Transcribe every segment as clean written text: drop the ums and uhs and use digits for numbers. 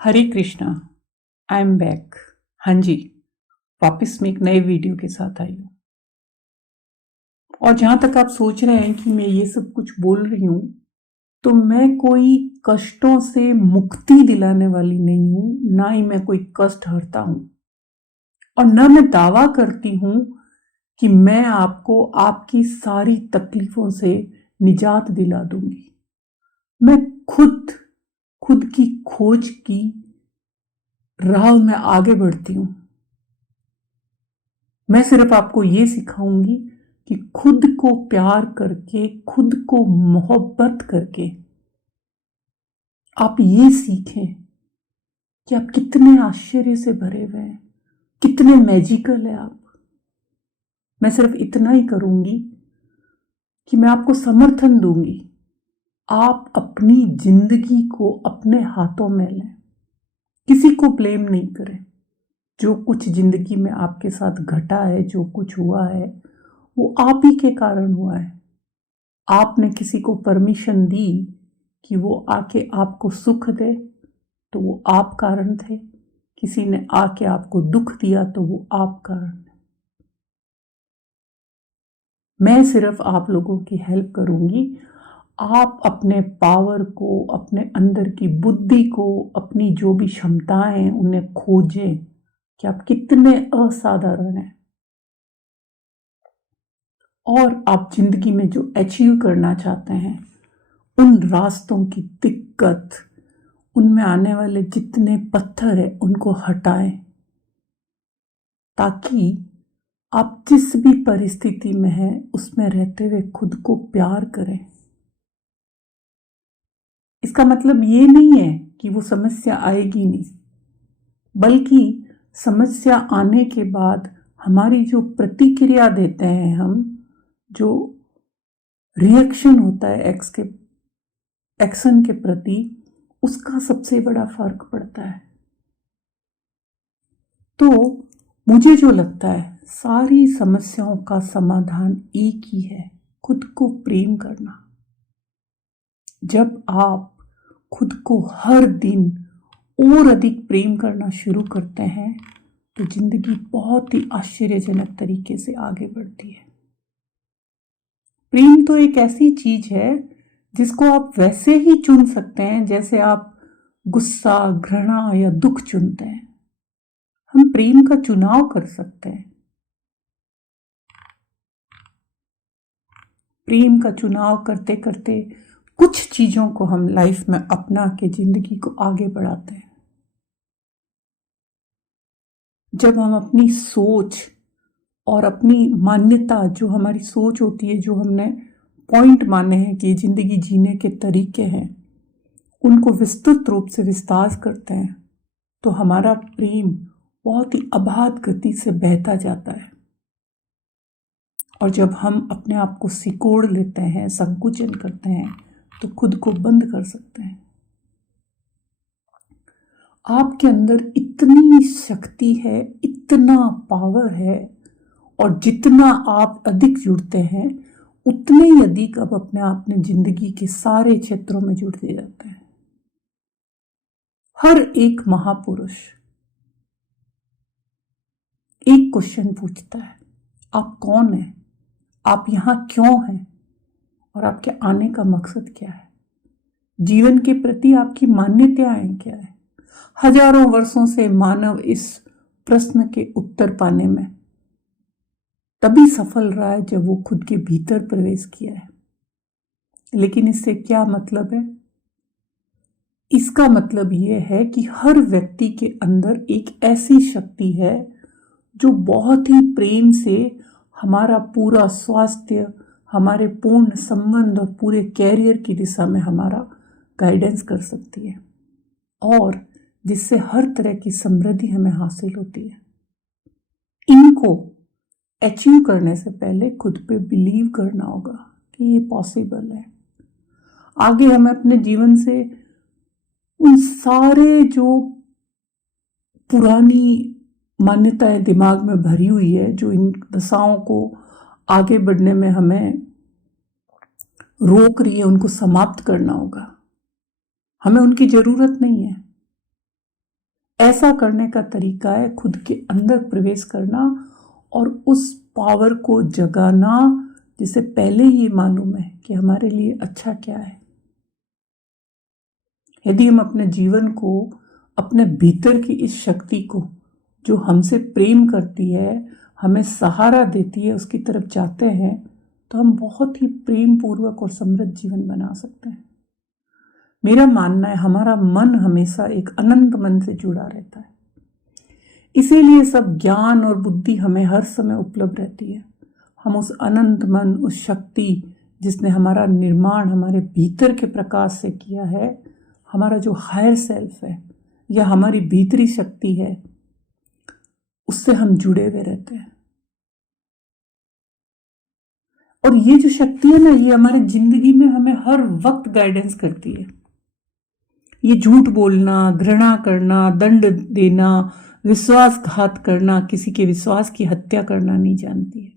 Hare Krishna. I am back. हाँ जी, वापस मैं एक नए वीडियो के साथ आई हूँ। और जहाँ तक आप सोच रहे हैं कि मैं ये सब कुछ बोल रही हूँ, तो मैं कोई कष्टों से मुक्ति दिलाने वाली नहीं हूँ, ना ही मैं कोई कष्ट हरता हूँ। और न मैं दावा करती हूँ कि मैं आपको आपकी सारी तकलीफों से निजात दिला दूंगी। मैं खुद की खोज की राह में आगे बढ़ती हूँ। मैं सिर्फ आपको ये सिखाऊंगी कि खुद को प्यार करके, खुद को मोहब्बत करके आप ये सीखें कि आप कितने आश्चर्य से भरे हुए हैं, कितने मैजिकल है आप। मैं सिर्फ इतना ही करूंगी कि मैं आपको समर्थन दूंगी। आप अपनी जिंदगी को अपने हाथों में लें, किसी को ब्लेम नहीं करें। जो कुछ जिंदगी में आपके साथ घटा है, जो कुछ हुआ है, वो आप ही के कारण हुआ है। आपने किसी को परमिशन दी कि वो आके आपको सुख दे, तो वो आप कारण थे। किसी ने आके आपको दुख दिया, तो वो आप कारण है। मैं सिर्फ आप लोगों की हेल्प करूंगी। आप अपने पावर को, अपने अंदर की बुद्धि को, अपनी जो भी क्षमताएं हैं, उन्हें खोजें कि आप कितने असाधारण हैं। और आप जिंदगी में जो अचीव करना चाहते हैं, उन रास्तों की दिक्कत, उनमें आने वाले जितने पत्थर है, उनको हटाएं, ताकि आप जिस भी परिस्थिति में हैं, उसमें रहते हुए खुद को प्यार करें। इसका मतलब ये नहीं है कि वो समस्या आएगी नहीं, बल्कि समस्या आने के बाद हमारी जो प्रतिक्रिया देते हैं, हम जो रिएक्शन होता है एक्शन के प्रति, उसका सबसे बड़ा फर्क पड़ता है। तो मुझे जो लगता है, सारी समस्याओं का समाधान एक ही है, खुद को प्रेम करना। जब आप खुद को हर दिन और अधिक प्रेम करना शुरू करते हैं, तो जिंदगी बहुत ही आश्चर्यजनक तरीके से आगे बढ़ती है। प्रेम तो एक ऐसी चीज है जिसको आप वैसे ही चुन सकते हैं जैसे आप गुस्सा, घृणा या दुख चुनते हैं। हम प्रेम का चुनाव कर सकते हैं। प्रेम का चुनाव करते करते कुछ चीजों को हम लाइफ में अपना के जिंदगी को आगे बढ़ाते हैं। जब हम अपनी सोच और अपनी मान्यता, जो हमारी सोच होती है, जो हमने पॉइंट माने हैं कि जिंदगी जीने के तरीके हैं, उनको विस्तृत रूप से विस्तार करते हैं, तो हमारा प्रेम बहुत ही अबाध गति से बहता जाता है। और जब हम अपने आप को सिकोड़ लेते हैं, संकुचन करते हैं, तो खुद को बंद कर सकते हैं। आपके अंदर इतनी शक्ति है, इतना पावर है, और जितना आप अधिक जुड़ते हैं, उतने ही अधिक आप अपने आप में जिंदगी के सारे क्षेत्रों में जुड़ते जाते हैं। हर एक महापुरुष एक क्वेश्चन पूछता है, आप कौन हैं, आप यहां क्यों हैं, और आपके आने का मकसद क्या है। जीवन के प्रति आपकी मान्यताएं क्या है। हजारों वर्षों से मानव इस प्रश्न के उत्तर पाने में तभी सफल रहा है जब वो खुद के भीतर प्रवेश किया है। लेकिन इससे क्या मतलब है? इसका मतलब यह है कि हर व्यक्ति के अंदर एक ऐसी शक्ति है जो बहुत ही प्रेम से हमारा पूरा स्वास्थ्य, हमारे पूर्ण संबंध और पूरे कैरियर की दिशा में हमारा गाइडेंस कर सकती है, और जिससे हर तरह की समृद्धि हमें हासिल होती है। इनको अचीव करने से पहले खुद पे बिलीव करना होगा कि ये पॉसिबल है। आगे हमें अपने जीवन से उन सारे जो पुरानी मान्यताएं दिमाग में भरी हुई है, जो इन दशाओं को आगे बढ़ने में हमें रोक रही है, उनको समाप्त करना होगा। हमें उनकी जरूरत नहीं है। ऐसा करने का तरीका है खुद के अंदर प्रवेश करना और उस पावर को जगाना जिसे पहले ही मालूम है कि हमारे लिए अच्छा क्या है। यदि हम अपने जीवन को, अपने भीतर की इस शक्ति को जो हमसे प्रेम करती है, हमें सहारा देती है, उसकी तरफ जाते हैं, तो हम बहुत ही प्रेम पूर्वक और समृद्ध जीवन बना सकते हैं। मेरा मानना है हमारा मन हमेशा एक अनंत मन से जुड़ा रहता है, इसीलिए सब ज्ञान और बुद्धि हमें हर समय उपलब्ध रहती है। हम उस अनंत मन, उस शक्ति जिसने हमारा निर्माण हमारे भीतर के प्रकाश से किया है, हमारा जो हायर सेल्फ है या हमारी भीतरी शक्ति है, उससे हम जुड़े हुए रहते हैं। और ये जो शक्ति है ना, ये हमारे जिंदगी में हमें हर वक्त गाइडेंस करती है। ये झूठ बोलना, घृणा करना, दंड देना, विश्वासघात करना, किसी के विश्वास की हत्या करना नहीं जानती है।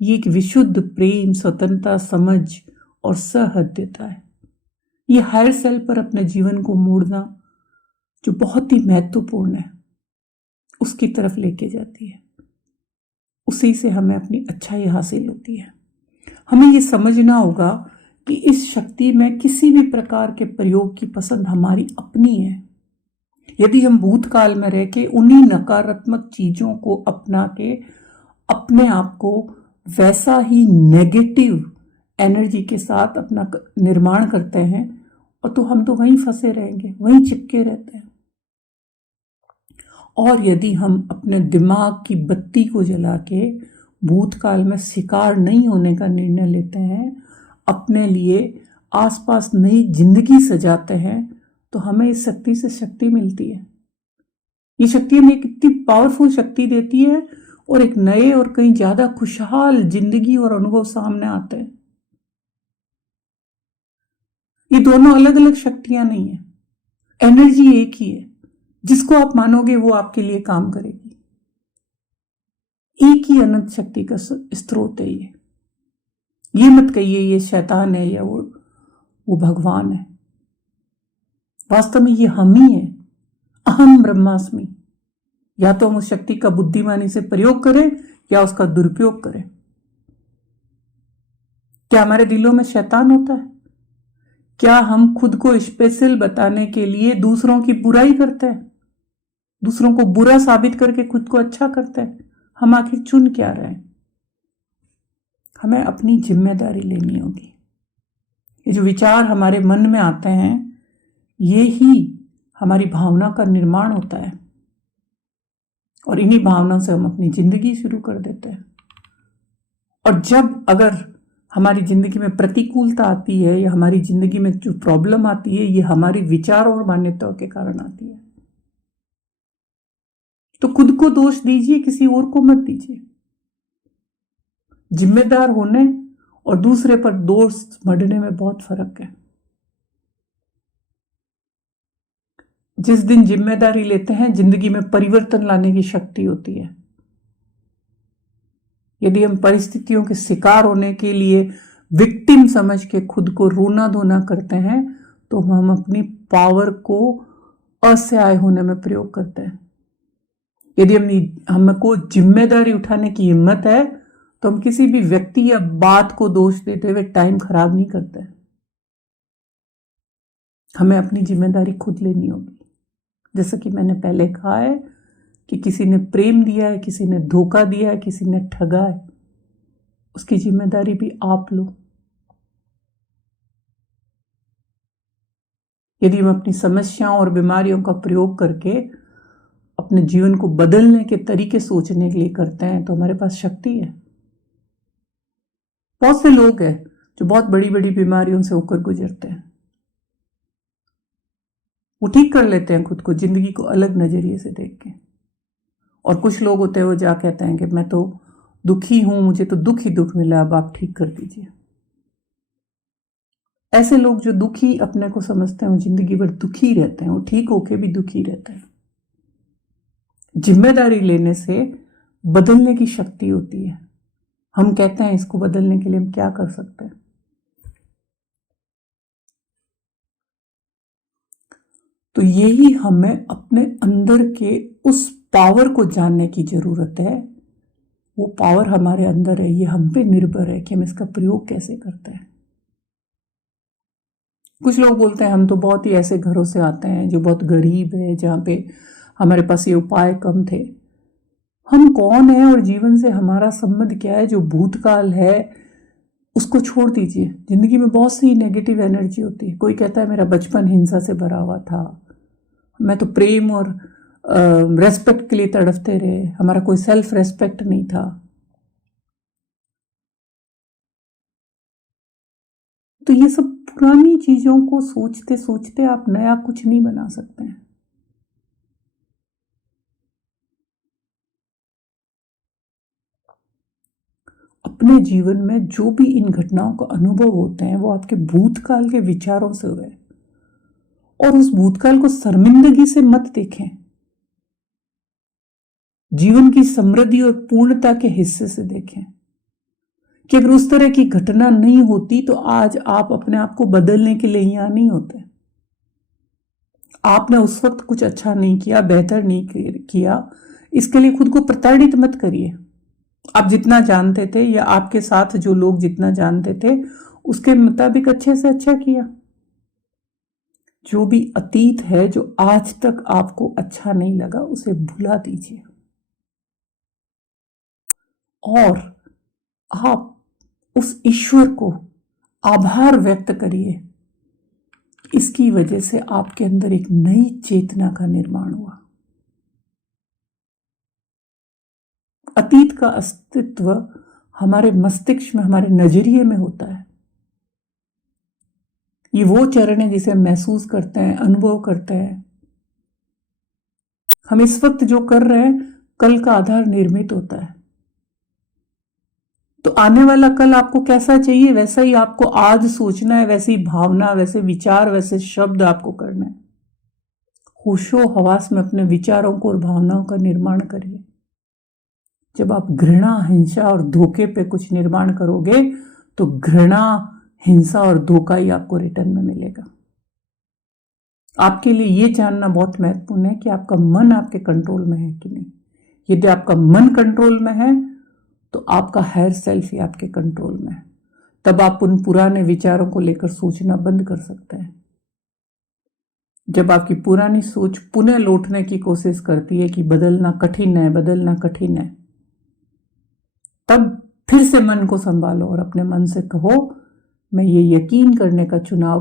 ये एक विशुद्ध प्रेम, स्वतंत्रता, समझ और सहृदयता है। ये हायर सेल्फ पर अपने जीवन को मोड़ना जो बहुत ही महत्वपूर्ण है, उसकी तरफ लेके जाती है। उसी से हमें अपनी अच्छाई हासिल होती है। हमें ये समझना होगा कि इस शक्ति में किसी भी प्रकार के प्रयोग की पसंद हमारी अपनी है। यदि हम भूतकाल में रह के उन्हीं नकारात्मक चीजों को अपना के अपने आप को वैसा ही नेगेटिव एनर्जी के साथ अपना निर्माण करते हैं, और तो हम तो वहीं फंसे रहेंगे, वहीं चिपके रहते हैं। और यदि हम अपने दिमाग की बत्ती को जला के भूतकाल में शिकार नहीं होने का निर्णय लेते हैं, अपने लिए आसपास नई जिंदगी सजाते हैं, तो हमें इस शक्ति से शक्ति मिलती है। ये शक्ति हमें एक इतनी पावरफुल शक्ति देती है और एक नए और कहीं ज्यादा खुशहाल जिंदगी और अनुभव सामने आते हैं। ये दोनों अलग अलग शक्तियां नहीं है, एनर्जी एक ही है। जिसको आप मानोगे वो आपके लिए काम करेगी। एक ही अनंत शक्ति का स्रोत है ये मत कहिए ये शैतान है या वो भगवान है। वास्तव में ये हम ही है, अहम ब्रह्मास्मि। या तो हम उस शक्ति का बुद्धिमानी से प्रयोग करें या उसका दुरुपयोग करें। क्या हमारे दिलों में शैतान होता है? क्या हम खुद को स्पेशल बताने के लिए दूसरों की बुराई करते हैं, दूसरों को बुरा साबित करके खुद को अच्छा करते हैं? हम आखिर चुन क्या रहे हैं? हमें अपनी जिम्मेदारी लेनी होगी। ये जो विचार हमारे मन में आते हैं, ये ही हमारी भावना का निर्माण होता है, और इन्हीं भावनाओं से हम अपनी जिंदगी शुरू कर देते हैं। और जब अगर हमारी जिंदगी में प्रतिकूलता आती है या हमारी जिंदगी में जो प्रॉब्लम आती है, ये हमारी विचारों और मान्यताओं के कारण आती है। तो खुद को दोष दीजिए, किसी और को मत दीजिए। जिम्मेदार होने और दूसरे पर दोष मढ़ने में बहुत फर्क है। जिस दिन जिम्मेदारी लेते हैं, जिंदगी में परिवर्तन लाने की शक्ति होती है। यदि हम परिस्थितियों के शिकार होने के लिए विक्टिम समझ के खुद को रोना धोना करते हैं, तो हम अपनी पावर को असहाय होने में प्रयोग करते हैं। यदि हमको जिम्मेदारी उठाने की हिम्मत है, तो हम किसी भी व्यक्ति या बात को दोष देते हुए टाइम खराब नहीं करते। हमें अपनी जिम्मेदारी खुद लेनी होगी। जैसा कि मैंने पहले कहा है कि किसी ने प्रेम दिया है, किसी ने धोखा दिया है, किसी ने ठगा है, उसकी जिम्मेदारी भी आप लो। यदि हम अपनी समस्याओं और बीमारियों का प्रयोग करके अपने जीवन को बदलने के तरीके सोचने के लिए करते हैं, तो हमारे पास शक्ति है। बहुत से लोग हैं जो बहुत बड़ी बड़ी बीमारियों से होकर गुजरते हैं, वो ठीक कर लेते हैं खुद को जिंदगी को अलग नजरिए से देख के। और कुछ लोग होते हैं वो जा कहते हैं कि मैं तो दुखी हूं, मुझे तो दुख ही दुख मिला, अब आप ठीक कर दीजिए। ऐसे लोग जो दुखी अपने को समझते हैं, वो जिंदगी भर दुखी रहते हैं, वो ठीक होके भी दुखी रहते हैं। जिम्मेदारी लेने से बदलने की शक्ति होती है। हम कहते हैं इसको बदलने के लिए हम क्या कर सकते हैं। तो यही हमें अपने अंदर के उस पावर को जानने की जरूरत है। वो पावर हमारे अंदर है, ये हम पे निर्भर है कि हम इसका प्रयोग कैसे करते हैं। कुछ लोग बोलते हैं हम तो बहुत ही ऐसे घरों से आते हैं जो बहुत गरीब है, जहाँ पे हमारे पास ये उपाय कम थे। हम कौन है और जीवन से हमारा संबंध क्या है? जो भूतकाल है उसको छोड़ दीजिए। जिंदगी में बहुत सी नेगेटिव एनर्जी होती है। कोई कहता है मेरा बचपन हिंसा से भरा हुआ था, मैं तो प्रेम और रेस्पेक्ट के लिए तड़पते रहे, हमारा कोई सेल्फ रेस्पेक्ट नहीं था। तो ये सब पुरानी चीजों को सोचते सोचते आप नया कुछ नहीं बना सकते हैं। अपने जीवन में जो भी इन घटनाओं का अनुभव होते हैं वो आपके भूतकाल के विचारों से हुए, और उस भूतकाल को शर्मिंदगी से मत देखें, जीवन की समृद्धि और पूर्णता के हिस्से से देखें कि अगर उस तरह की घटना नहीं होती तो आज आप अपने आप को बदलने के लिए यहां नहीं होते। आपने उस वक्त कुछ अच्छा नहीं किया, बेहतर नहीं किया, इसके लिए खुद को प्रताड़ित मत करिए। आप जितना जानते थे या आपके साथ जो लोग जितना जानते थे उसके मुताबिक अच्छे से अच्छा किया। जो भी अतीत है, जो आज तक आपको अच्छा नहीं लगा, उसे भुला दीजिए और आप उस ईश्वर को आभार व्यक्त करिए। इसकी वजह से आपके अंदर एक नई चेतना का निर्माण हुआ। अतीत का अस्तित्व हमारे मस्तिष्क में, हमारे नजरिए में होता है। ये वो चरण है जिसे महसूस करते हैं, अनुभव करते हैं। हम इस वक्त जो कर रहे हैं कल का आधार निर्मित होता है। तो आने वाला कल आपको कैसा चाहिए वैसा ही आपको आज सोचना है, वैसी भावना, वैसे विचार, वैसे शब्द आपको करना है। होशो हवास में अपने विचारों को और भावनाओं का निर्माण करिए। जब आप घृणा, हिंसा और धोखे पे कुछ निर्माण करोगे तो घृणा, हिंसा और धोखा ही आपको रिटर्न में मिलेगा। आपके लिए ये जानना बहुत महत्वपूर्ण है कि आपका मन आपके कंट्रोल में है कि नहीं। यदि आपका मन कंट्रोल में है तो आपका हायर सेल्फ ही आपके कंट्रोल में है। तब आप उन पुराने विचारों को लेकर सोचना बंद कर सकते हैं। जब आपकी पुरानी सोच पुनः लौटने की कोशिश करती है कि बदलना कठिन है, बदलना कठिन है, तब फिर से मन को संभालो और अपने मन से कहो मैं ये यकीन करने का चुनाव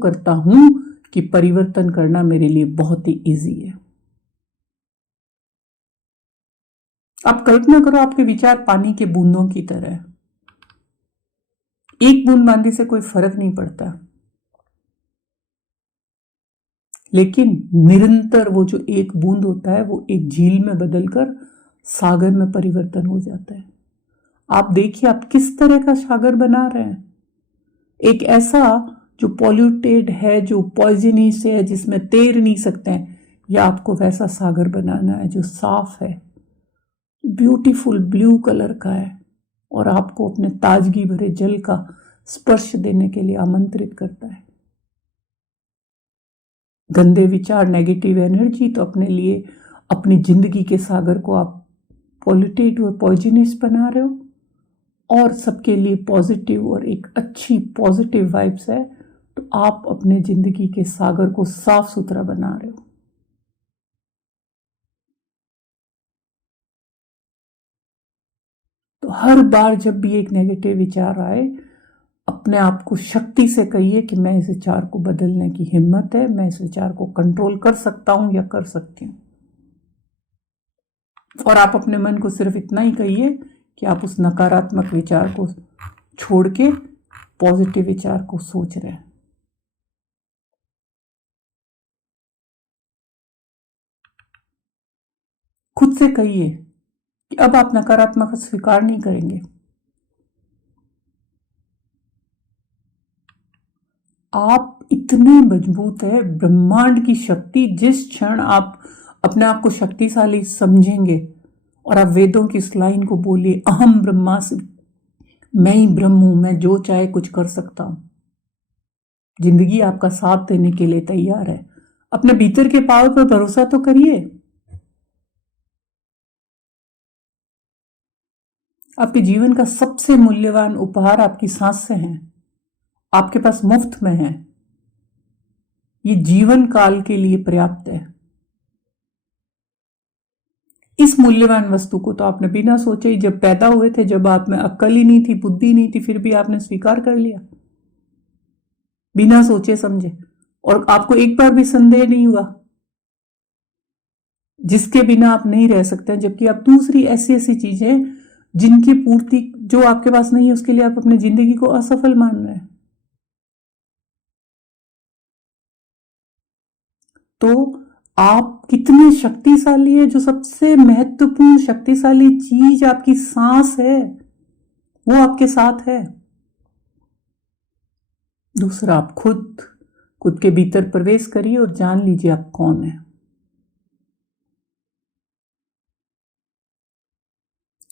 करता हूं कि परिवर्तन करना मेरे लिए बहुत ही इजी है। आप कल्पना करो आपके विचार पानी के बूंदों की तरह है। एक बूंदबांदी से कोई फर्क नहीं पड़ता, लेकिन निरंतर वो जो एक बूंद होता है वो एक झील में बदलकर सागर में परिवर्तन हो जाता है। आप देखिए आप किस तरह का सागर बना रहे हैं। एक ऐसा जो पॉल्यूटेड है, जो पॉइजनस है, जिसमें तैर नहीं सकते हैं, या आपको वैसा सागर बनाना है जो साफ है, ब्यूटीफुल ब्लू कलर का है और आपको अपने ताजगी भरे जल का स्पर्श देने के लिए आमंत्रित करता है। गंदे विचार, नेगेटिव एनर्जी तो अपने लिए, अपनी जिंदगी के सागर को आप पॉल्यूटेड और पॉइजनस बना रहे हो, और सबके लिए पॉजिटिव और एक अच्छी पॉजिटिव वाइब्स है, तो आप अपने जिंदगी के सागर को साफ सुथरा बना रहे हो। तो हर बार जब भी एक नेगेटिव विचार आए, अपने आप को शक्ति से कहिए कि मैं इस विचार को बदलने की हिम्मत है, मैं इस विचार को कंट्रोल कर सकता हूं या कर सकती हूं। और आप अपने मन को सिर्फ इतना ही कहिए कि आप उस नकारात्मक विचार को छोड़ के पॉजिटिव विचार को सोच रहे हैं। खुद से कहिए कि अब आप नकारात्मक स्वीकार नहीं करेंगे। आप इतने मजबूत है, ब्रह्मांड की शक्ति, जिस क्षण आप अपने आप को शक्तिशाली समझेंगे और आप वेदों की इस लाइन को बोलिए, अहम ब्रह्मास्मि, मैं ही ब्रह्म हूं, मैं जो चाहे कुछ कर सकता हूं। जिंदगी आपका साथ देने के लिए तैयार है। अपने भीतर के पावर पर भरोसा तो करिए। आपके जीवन का सबसे मूल्यवान उपहार आपकी सांसें हैं, आपके पास मुफ्त में है। ये जीवन काल के लिए पर्याप्त है। इस मूल्यवान वस्तु को तो आपने बिना सोचे ही, जब पैदा हुए थे, जब आप में अक्ल ही नहीं थी, बुद्धि नहीं थी, फिर भी आपने स्वीकार कर लिया बिना सोचे समझे, और आपको एक बार भी संदेह नहीं हुआ, जिसके बिना आप नहीं रह सकते। जबकि आप दूसरी ऐसी ऐसी चीजें जिनकी पूर्ति जो आपके पास नहीं है, उसके लिए आप अपनी जिंदगी को असफल मान रहे हैं। तो आप कितने शक्तिशाली है। जो सबसे महत्वपूर्ण शक्तिशाली चीज आपकी सांस है, वो आपके साथ है। दूसरा, आप खुद के भीतर प्रवेश करिए और जान लीजिए आप कौन है।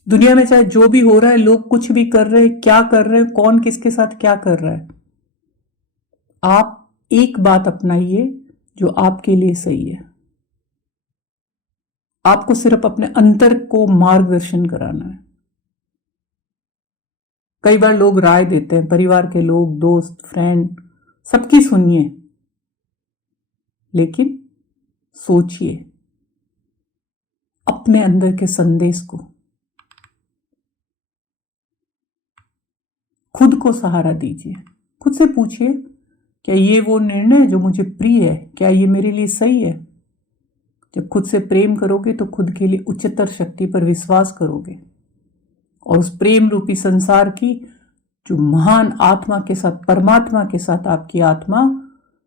दुनिया में चाहे जो भी हो रहा है, लोग कुछ भी कर रहे हैं, क्या कर रहे हैं, कौन किसके साथ क्या कर रहा है, आप एक बात अपनाइए जो आपके लिए सही है। आपको सिर्फ अपने अंतर को मार्गदर्शन कराना है। कई बार लोग राय देते हैं, परिवार के लोग, दोस्त, फ्रेंड, सबकी सुनिए, लेकिन सोचिए अपने अंदर के संदेश को। खुद को सहारा दीजिए। खुद से पूछिए, क्या ये वो निर्णय है जो मुझे प्रिय है? क्या ये मेरे लिए सही है? जब खुद से प्रेम करोगे तो खुद के लिए उच्चतर शक्ति पर विश्वास करोगे, और उस प्रेम रूपी संसार की जो महान आत्मा के साथ, परमात्मा के साथ आपकी आत्मा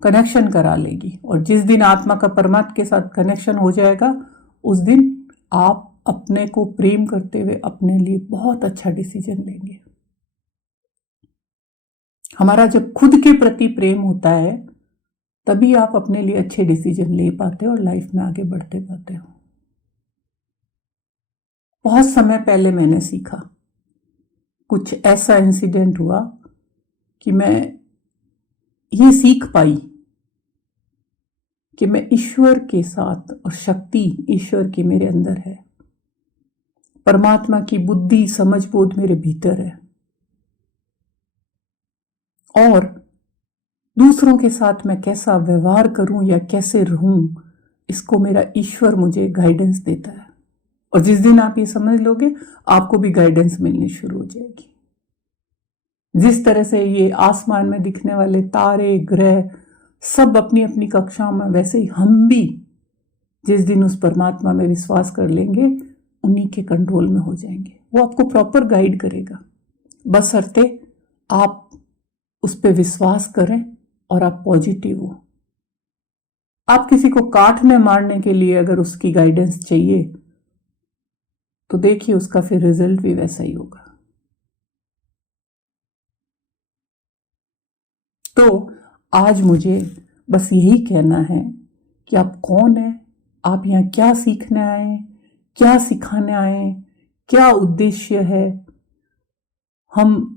कनेक्शन करा लेगी। और जिस दिन आत्मा का परमात्मा के साथ कनेक्शन हो जाएगा, उस दिन आप अपने को प्रेम करते हुए अपने लिए बहुत अच्छा डिसीजन लेंगे। हमारा जब खुद के प्रति प्रेम होता है, तभी आप अपने लिए अच्छे डिसीजन ले पाते हो और लाइफ में आगे बढ़ते पाते हो। बहुत समय पहले मैंने सीखा, कुछ ऐसा इंसिडेंट हुआ कि मैं ये सीख पाई कि मैं ईश्वर के साथ, और शक्ति ईश्वर की मेरे अंदर है, परमात्मा की बुद्धि, समझ, बोध मेरे भीतर है, और दूसरों के साथ मैं कैसा व्यवहार करूं या कैसे रहूं, इसको मेरा ईश्वर मुझे गाइडेंस देता है। और जिस दिन आप ये समझ लोगे, आपको भी गाइडेंस मिलनी शुरू हो जाएगी। जिस तरह से ये आसमान में दिखने वाले तारे, ग्रह सब अपनी अपनी कक्षाओं में, वैसे ही हम भी जिस दिन उस परमात्मा में विश्वास कर लेंगे, उन्हीं के कंट्रोल में हो जाएंगे। वो आपको प्रॉपर गाइड करेगा, बशर्ते आप उस पर विश्वास करें और आप पॉजिटिव हो। आप किसी को काटने मारने के लिए अगर उसकी गाइडेंस चाहिए, तो देखिए उसका फिर रिजल्ट भी वैसा ही होगा। तो आज मुझे बस यही कहना है कि आप कौन हैं, आप यहाँ क्या सीखने आए, क्या सिखाने आए, क्या उद्देश्य है। हम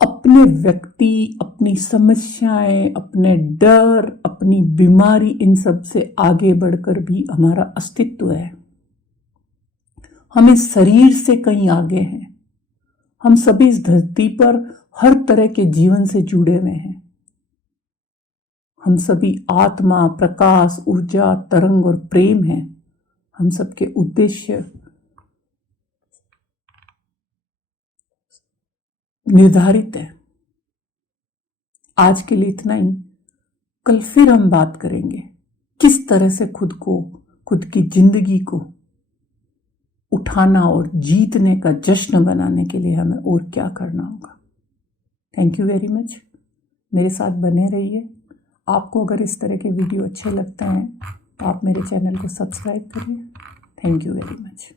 अपने व्यक्ति, अपनी समस्याएं, अपने डर, अपनी बीमारी, इन सब से आगे बढ़कर भी हमारा अस्तित्व है। हम इस शरीर से कहीं आगे हैं। हम सभी इस धरती पर हर तरह के जीवन से जुड़े हुए हैं। हम सभी आत्मा, प्रकाश, ऊर्जा, तरंग और प्रेम हैं। हम सबके उद्देश्य निर्धारित है। आज के लिए इतना ही। कल फिर हम बात करेंगे किस तरह से खुद को, खुद की जिंदगी को उठाना और जीतने का जश्न बनाने के लिए हमें और क्या करना होगा। Thank you very much. मेरे साथ बने रहिए। आपको अगर इस तरह के वीडियो अच्छे लगते हैं तो आप मेरे चैनल को सब्सक्राइब करिए। Thank you very much.